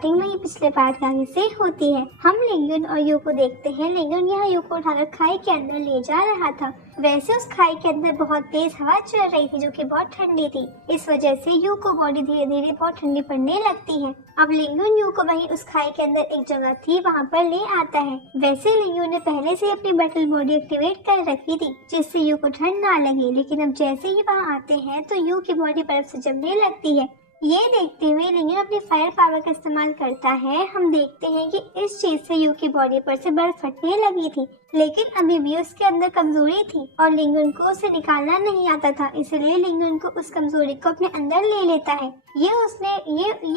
Starting में ही पिछले part के आगे से होती है। हम लिंगन और यू को देखते हैं। लिंगन यहाँ यू को उठाकर खाई के अंदर ले जा रहा था। वैसे उस खाई के अंदर बहुत तेज हवा चल रही थी जो कि बहुत ठंडी थी। इस वजह से यू को बॉडी धीरे धीरे बहुत ठंडी पड़ने लगती है। अब लिंगन यू को वहीं उस खाई के अंदर एक जगह थी वहाँ पर ले आता है। वैसे लिंगन ने पहले से अपनी बैटल बॉडी एक्टिवेट कर रखी थी जिससे यू को ठंड ना लगे, लेकिन अब जैसे ही वहाँ आते हैं तो यू की बॉडी बर्फ से जमने लगती है। ये देखते हुए लिंगन अपनी फायर पावर का इस्तेमाल करता है। हम देखते हैं कि इस चीज से यू की बॉडी पर से बर्फ फटने लगी थी, लेकिन अभी भी उसके अंदर कमजोरी थी और लिंगन को उसे निकालना नहीं आता था, इसलिए लिंगन को उस कमजोरी को अपने अंदर ले लेता है। ये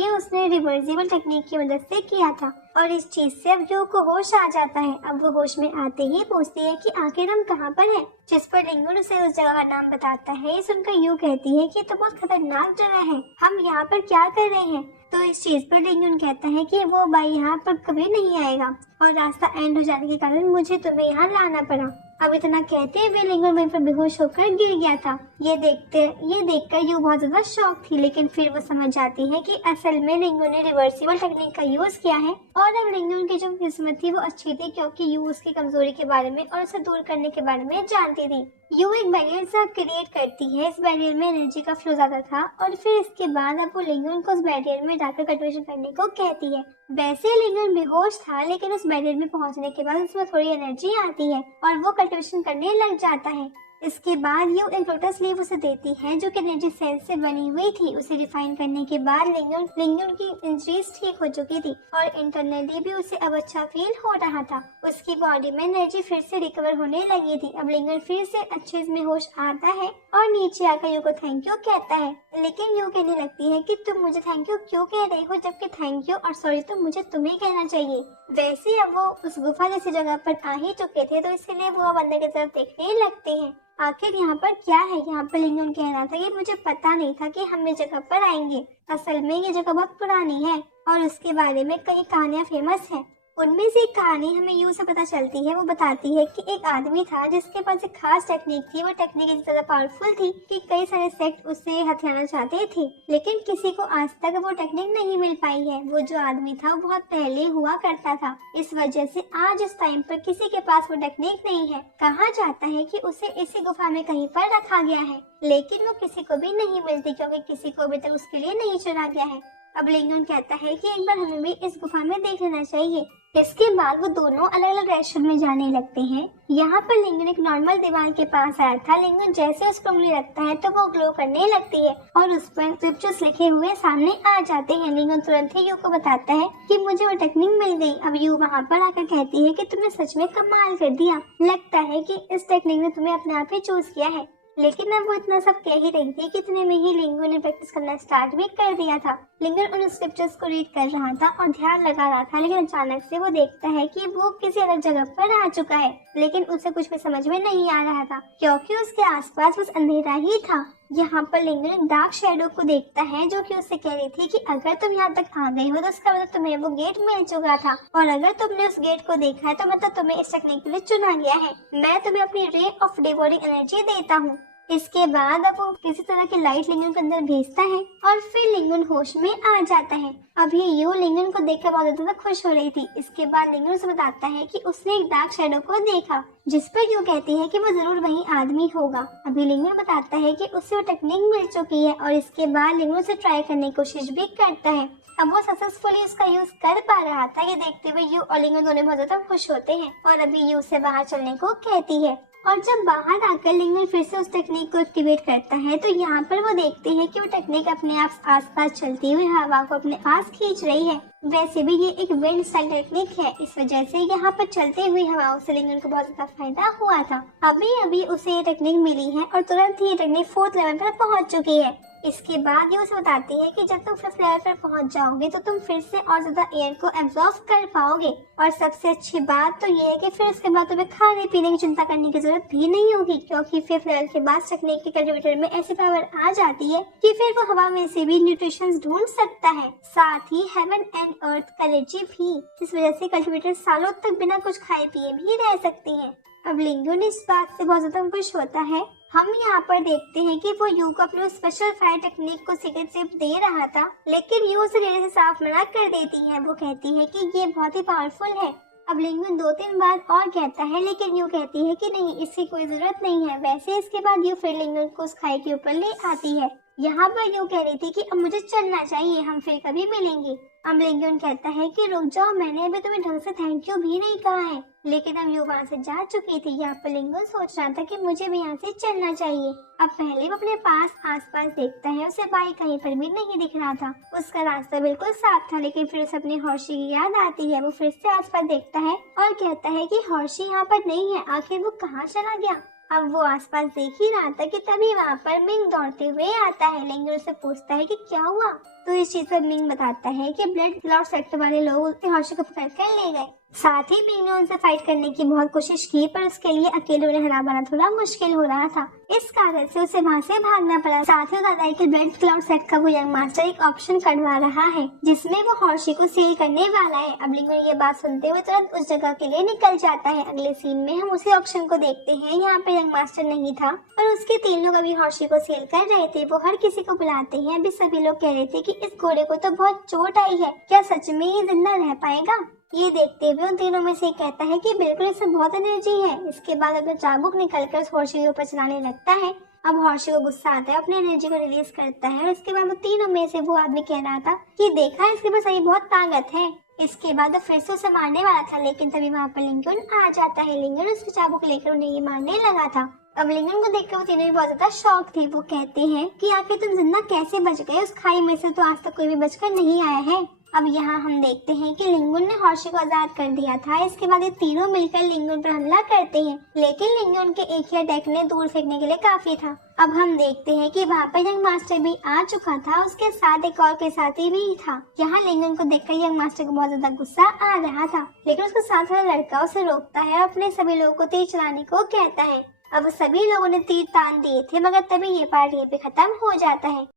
उसने रिवर्सिबल टेक्निक की मदद से किया था और इस चीज से अब यू को होश आ जाता है। अब वो होश में आते ही पूछती है कि आखिर हम कहाँ पर हैं, जिस पर लिंगन उसे उस जगह का नाम बताता है। सुनकर यू कहती है कि तो बहुत खतरनाक जगह है, हम यहाँ पर क्या कर रहे हैं। तो इस चीज पर लिंगन कहता है कि वो भाई यहाँ पर कभी नहीं आएगा और रास्ता एंड हो जाने के कारण मुझे तुम्हें यहाँ लाना पड़ा। अब इतना कहते हुए लिंगन वहीं पर बेहोश होकर गिर गया था। ये देखकर यू बहुत ज्यादा शॉक थी, लेकिन फिर वो समझ जाती है कि असल में लिंगन ने रिवर्सिबल टेक्निक का यूज किया है और अब लिंगन की जो किस्मत थी वो अच्छी थी, क्योंकि यू उसकी कमजोरी के बारे में और उसे दूर करने के बारे में जानती थी। यू एक बैरियर सा क्रिएट करती है। इस बैरियर में एनर्जी का फ्लो ज्यादा था और फिर इसके बाद अब वो लिंगन को उस बैरियर में डालकर कल्टिवेशन करने को कहती है। वैसे लिंगन बेहोश था, लेकिन उस बैरियर में पहुंचने के बाद उसमें थोड़ी एनर्जी आती है और वो कल्टिवेशन करने लग जाता है। इसके बाद यू एक लोटस लीफ उसे देती है जो कि एनर्जी सेल से बनी हुई थी। उसे रिफाइन करने के बाद लिंगन की इंजरीज ठीक हो चुकी थी और इंटरनली भी उसे अब अच्छा फील हो रहा था। उसकी बॉडी में एनर्जी फिर से रिकवर होने लगी थी। अब लिंगन फिर से अच्छे में होश आता है और नीचे आकर यू को थैंक यू कहता है, लेकिन यू कहने लगती है कि तुम मुझे थैंक यू क्यों कह रहे हो, जबकि थैंक यू और सॉरी तो मुझे तुम्हें कहना चाहिए। वैसे अब वो उस गुफा जैसी जगह पर आ ही चुके थे, तो इसलिए वो अब अंदर की तरफ देखने लगते हैं। आखिर यहाँ पर क्या है। यहाँ पर लिंगन कह रहा था कि मुझे पता नहीं था कि हम इस जगह पर आएंगे। असल में ये जगह बहुत पुरानी है और उसके बारे में कई कहानियां फेमस हैं। उनमें से एक कहानी हमें यूं से पता चलती है। वो बताती है कि एक आदमी था जिसके पास एक खास टेक्निक थी। वो टेक्निक इतनी ज्यादा पावरफुल थी कि कई सारे सेक्ट उससे हथियाना चाहते थे, लेकिन किसी को आज तक वो टेक्निक नहीं मिल पाई है। वो जो आदमी था वो बहुत पहले हुआ करता था, इस वजह से आज इस टाइम पर किसी के पास वो टेक्निक नहीं है। कहा जाता है कि उसे इसी गुफा में कहीं पर रखा गया है, लेकिन वो किसी को भी नहीं मिलती क्योंकि किसी को अभी तक उसके लिए नहीं चुना गया है। अब लिंगन कहता है कि एक बार हमें भी इस गुफा में देख लेना चाहिए। इसके बाद वो दोनों अलग अलग डायरेक्शन में जाने लगते हैं। यहाँ पर लिंगन एक नॉर्मल दीवार के पास आया था। लिंगन जैसे उस पर उंगली रखता है तो वो ग्लो करने लगती है और उस पर स्क्रिप्चर्स लिखे हुए सामने आ जाते हैं। लिंगन तुरंत ही यू को बताता है कि मुझे वो टेक्निक मिल गई। अब यू वहाँ पर आकर कहती है कि तुमने सच में कमाल कर दिया, लगता है कि इस टेक्निक ने तुम्हें अपने आप ही चूज किया है। लेकिन अब वो इतना सब कह ही रही थी कि इतने में ही लिंगन ने प्रैक्टिस करना स्टार्ट भी कर दिया था। लिंगन उन स्क्रिप्चर्स को रीड कर रहा था और ध्यान लगा रहा था, लेकिन अचानक से वो देखता है कि वो किसी अलग जगह पर आ चुका है, लेकिन उसे कुछ भी समझ में नहीं आ रहा था क्योंकि उसके आसपास बस अंधेरा ही था। यहाँ पर लिंगन डार्क शैडो को देखता है जो कि उससे कह रही थी कि अगर तुम यहाँ तक आ गई हो तो उसका मतलब तुम्हें वो गेट मिल चुका था और अगर तुमने उस गेट को देखा है तो मतलब तुम्हें इस टेक्निक के लिए चुना गया है। मैं तुम्हें अपनी रे ऑफ डिवोरिंग एनर्जी देता हूँ। इसके बाद अब वो किसी तरह की लाइट लिंगन के अंदर भेजता है और फिर लिंगन होश में आ जाता है। अभी यू लिंगन को देखकर बहुत ज्यादा खुश हो रही थी। इसके बाद लिंगन उसे बताता है कि उसने एक डार्क शैडो को देखा, जिस पर यू कहती है कि वो जरूर वही आदमी होगा। अभी लिंगन बताता है कि उसे वो टेक्निक मिल चुकी है और इसके बाद लिंगन उसे ट्राई करने की कोशिश भी करता है। अब वो सक्सेसफुली उसका यूज कर पा रहा था। ये देखते हुए यू और लिंगन दोनों बहुत ज्यादा खुश होते हैं और अभी यू से बाहर चलने को कहती है। और जब बाहर आकर लिंगन फिर से उस टेक्निक को एक्टिवेट करता है तो यहाँ पर वो देखते हैं कि वो टेक्निक अपने आप आसपास चलती हुई हवा को अपने पास खींच रही है। वैसे भी ये एक विंड स्टाइल टेक्निक है, इस वजह से यहाँ पर चलते हुए हवाओं से लिंगन को बहुत ज्यादा फायदा हुआ था। अभी उसे ये टेक्निक मिली है और तुरंत ही ये टेक्निक 4th लेवल पर पहुँच चुकी है। इसके बाद ये उसे बताती है कि जब तुम 5th लेवल पर पहुंच जाओगे तो तुम फिर से और ज्यादा एयर को एब्जॉर्ब कर पाओगे और सबसे अच्छी बात तो ये है कि फिर उसके बाद तुम्हें खाने पीने की चिंता करने की जरूरत भी नहीं होगी, क्योंकि 5th लेवल के बाद टेक्निक के कल्टीवेटर में ऐसी पावर आ जाती है कि फिर वो हवा में से भी न्यूट्रिशन ढूंढ सकता है, साथ ही हेवन एंड अर्थ का एनर्जी भी। इस वजह से कल्टीवेटर सालों तक बिना कुछ खाए पिए भी रह सकती है। अब लिंगन इस बात से बहुत ज्यादा खुश होता है। हम यहाँ पर देखते हैं कि वो यू को अपने स्पेशल फायर टेक्निक को सीक्रेट सिप दे रहा था, लेकिन यू उसे देने से साफ मना कर देती है। वो कहती है कि ये बहुत ही पावरफुल है। अब लिंगुन 2-3 बार और कहता है, लेकिन यू कहती है कि नहीं, इसकी कोई जरूरत नहीं है। वैसे इसके बाद यू फिर लिंगुन को उस खाई के ऊपर ले आती है। यहाँ पर यू कह रही थी कि अब मुझे चलना चाहिए, हम फिर कभी मिलेंगे। अब लिंगुन कहता है कि रुक जाओ, मैंने अभी तुम्हें ढंग से थैंक यू भी नहीं कहा है। लेकिन अब यू वहाँ से जा चुकी थी। यहाँ पर लिंगुन सोच रहा था कि मुझे भी यहाँ से चलना चाहिए। अब पहले वो अपने आसपास देखता है, उसे बाई कहीं पर भी नहीं दिख रहा था। उसका रास्ता बिल्कुल साफ था, लेकिन फिर उसे अपनी हॉर्शी की याद आती है। वो फिर से आसपास देखता है और कहता है कि हॉर्शी यहाँ पर नहीं है, आखिर वो कहाँ चला गया। अब वो आसपास देख ही रहा था कि तभी वहाँ पर मिंग दौड़ते हुए आता है। लिंगुन उससे पूछता है कि क्या हुआ, तो इस चीज पर मिंग बताता है कि ब्लड क्लॉट सेक्टर वाले लोग उसकी हॉर्शी को पकड़ कर ले गए। साथ ही मिंग ने उनसे फाइट करने की बहुत कोशिश की, पर उसके लिए अकेले उन्हें हरा पाना थोड़ा मुश्किल हो रहा था। इस कारण से उसे वहाँ से भागना पड़ा। साथ ही बताया कि ब्लड क्लाउड सेट का वो यंग मास्टर एक ऑप्शन करवा रहा है, जिसमें वो हॉर्शी को सील करने वाला है। अब लिंगुन ये बात सुनते हुए तुरंत उस जगह के लिए निकल जाता है। अगले सीन में हम उसी ऑप्शन को देखते हैं। यहाँ पे यंग मास्टर नहीं था और उसके 3 लोग अभी हॉर्शी को सील कर रहे थे। वो हर किसी को बुलाते हैं। अभी सभी लोग कह रहे थे कि इस घोड़े को तो बहुत चोट आई है, क्या सच में ये जिंदा रह पाएगा। ये देखते हुए उन तीनों में से एक कहता है कि बिल्कुल इससे बहुत एनर्जी है। इसके बाद अपना चाबुक निकलकर उस हॉर्शी के ऊपर चलाने लगता है। अब हॉर्शी को गुस्सा आता है, अपनी एनर्जी को रिलीज करता है और इसके बाद वो तीनों में से वो आदमी कह रहा था कि देखा इसके पास अभी बहुत ताकत है। इसके बाद वो फिर से उसे मारने वाला था, लेकिन तभी वहाँ पर लिंगुन आ जाता है। लिंगुन उसके चाबुक लेकर उन्हें ये मारने लगा था। अब लिंगुन को देखकर वो तीनों भी बहुत ज्यादा शॉक थे। वो कहते हैं कि आखिर तुम जिंदा कैसे बच गए, उस खाई में से तो आज तक कोई भी बचकर नहीं आया है। अब यहाँ हम देखते हैं कि लिंगुन ने हॉर्शी को आजाद कर दिया था। इसके बाद ये तीनों मिलकर लिंगुन पर हमला करते हैं, लेकिन लिंगुन के एक ही अटैक ने दूर फेंकने के लिए काफी था। अब हम देखते हैं कि वहाँ पर यंग मास्टर भी आ चुका था, उसके साथ एक और के साथी भी था। यहाँ लिंगुन को देखकर यंग मास्टर को बहुत ज्यादा गुस्सा आ रहा था, लेकिन उसके साथ वाला लड़का उसे रोकता है और अपने सभी लोगों को तीर चलाने को कहता है। अब सभी लोगों ने तीर तान दिए थे, मगर तभी ये पार्ट यहीं पे खत्म हो जाता है।